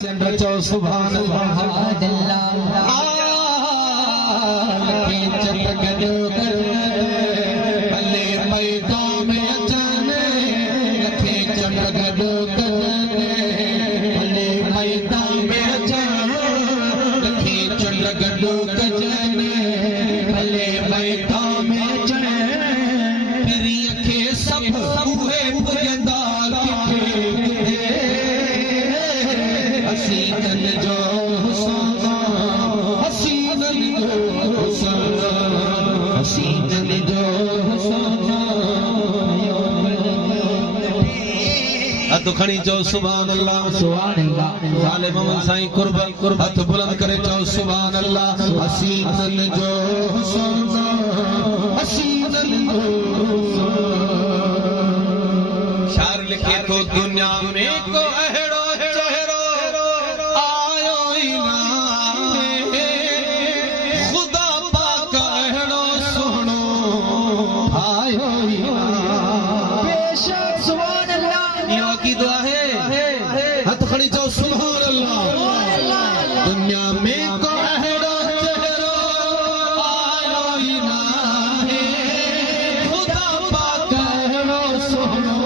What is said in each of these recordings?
चो सुभान अल्लाह के चट गदो भले मैदान में अचने लखे चट गदो भले मैदान में अचने लखे चट गदो कजने भले मैदान में अचने मेरी अखे सब हुए पुजंदार हसीनन जो हुस्न हसीनन जो हुस्न हसीनन जो हुस्न हथ खणी चो सुभान अल्लाह साले मोहम्मद साईं कुर्ब हथ बुलंद करे चो सुभान अल्लाह हसीनन जो हुस्न हसीनन जो शार लिखे तो दुनिया में को अहड़ो चेहरो आयो ही ना खुदा पाक अहड़ो सुनो आयो ही ना बेशक सुभान अल्लाह यो की दुआ है हथ खड़ी चो सुभान अल्लाह दुनिया में को अहड़ो चेहरो आयो ही ना खुदा पाक अहड़ो सुनो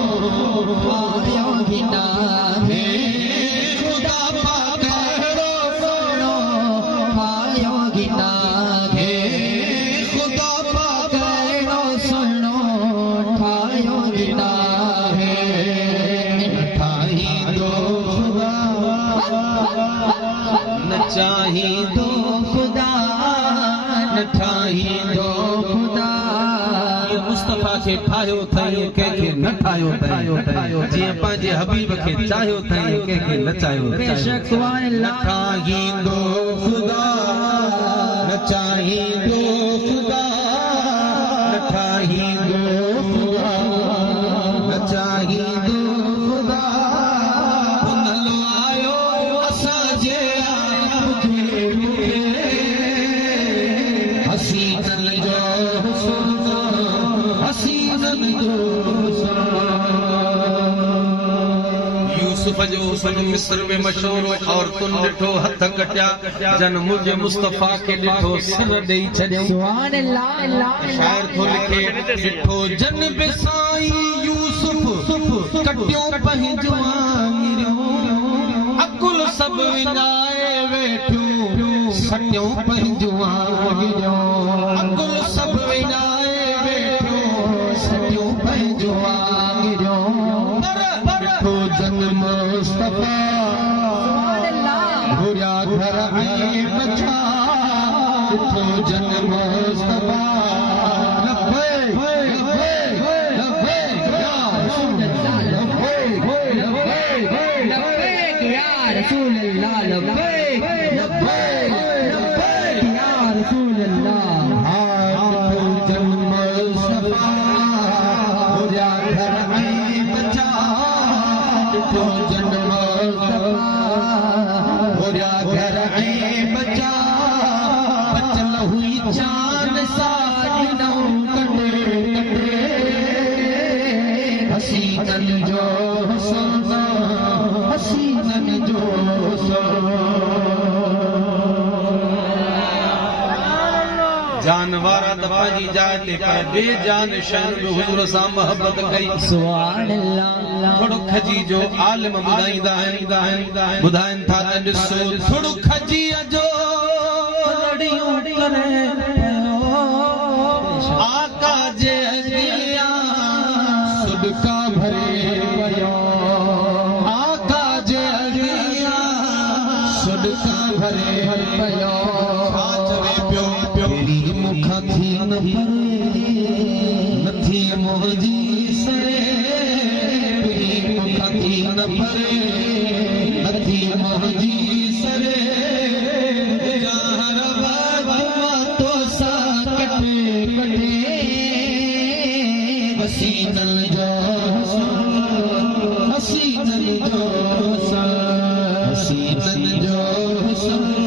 आयो ही ना खुदा पाक अहड़ो सुनो आयो ही ना खुदा पाक अहड़ो सुनो आयो ही ना ठाही दो खुदा न चाही दो खुदा न ठाही दो खुदा ये मुस्तफा के ठायो थायो के न ठायो थायो जे पांजे हबीब के चाहयो थायो के न चाहयो बेशक सुभान अल्लाह ठाही दो खुदा न चाही दो खुदा न ठाही दो खुदा न चाही दो खुदा उनलो आयो असा जे हसीनन जो हुस्न हसीनन जो यूसुफ जो हुस्न मिस्र में मशहूर और तुम डिठो हथ कटिया जन मुझे मुस्तफा के डिठो सिर देई छड़ियो सुभान अल्लाह शायर थो लिखे डिठो जन बेसाई यूसुफ कटियो पंहिंजो आंगिरो अकुल सब विञाए वेठो सटियो पंहिंजो आंगिरो अकुल सब विञाए वेठो सटियो पंहिंजो आंगिरो डिठो जन मुस्तफा घुरिया घर ऐं बचा डिठो जन मुस्तफा लब्बैक लब्बैक या रसूल अल्लाह लब्बैक लब्बैक या रसूल अल्लाह लब्बैक लब्बैक लब्बैक या रसूल अल्लाह डिठो जन मुस्तफा घुरिया घर ऐं बचा डिठो जन मुस्तफा घुरिया घर ऐं बचा बचल हुई जान साड़ी नौ कटे हसीनन जो हुस्न हसीनन जो हुस्न जान वारा त पंहिंजी जाइ ते पर बेजान शयुनि में हुजूर सां मोहब्बत कई सुभान अल्लाह थोड़ो खजी जो आलिम ॿुधाईंदा आहिनि ॿुधाइनि था त ॾिसो थोड़ो खजी जो लड़ियूं करे आका जे अॻियां सदका भरे पियो आका जे अॻियां सदका भरे पियो मुखा थी न परे नथी मोहजी सरे मुखा थी न परे नथी मोहजी सरे जहर बाबा तो सा कटे कटे हसीनन जो हुस्न हसीनन जो हुस्न हसीनन जो हुस्न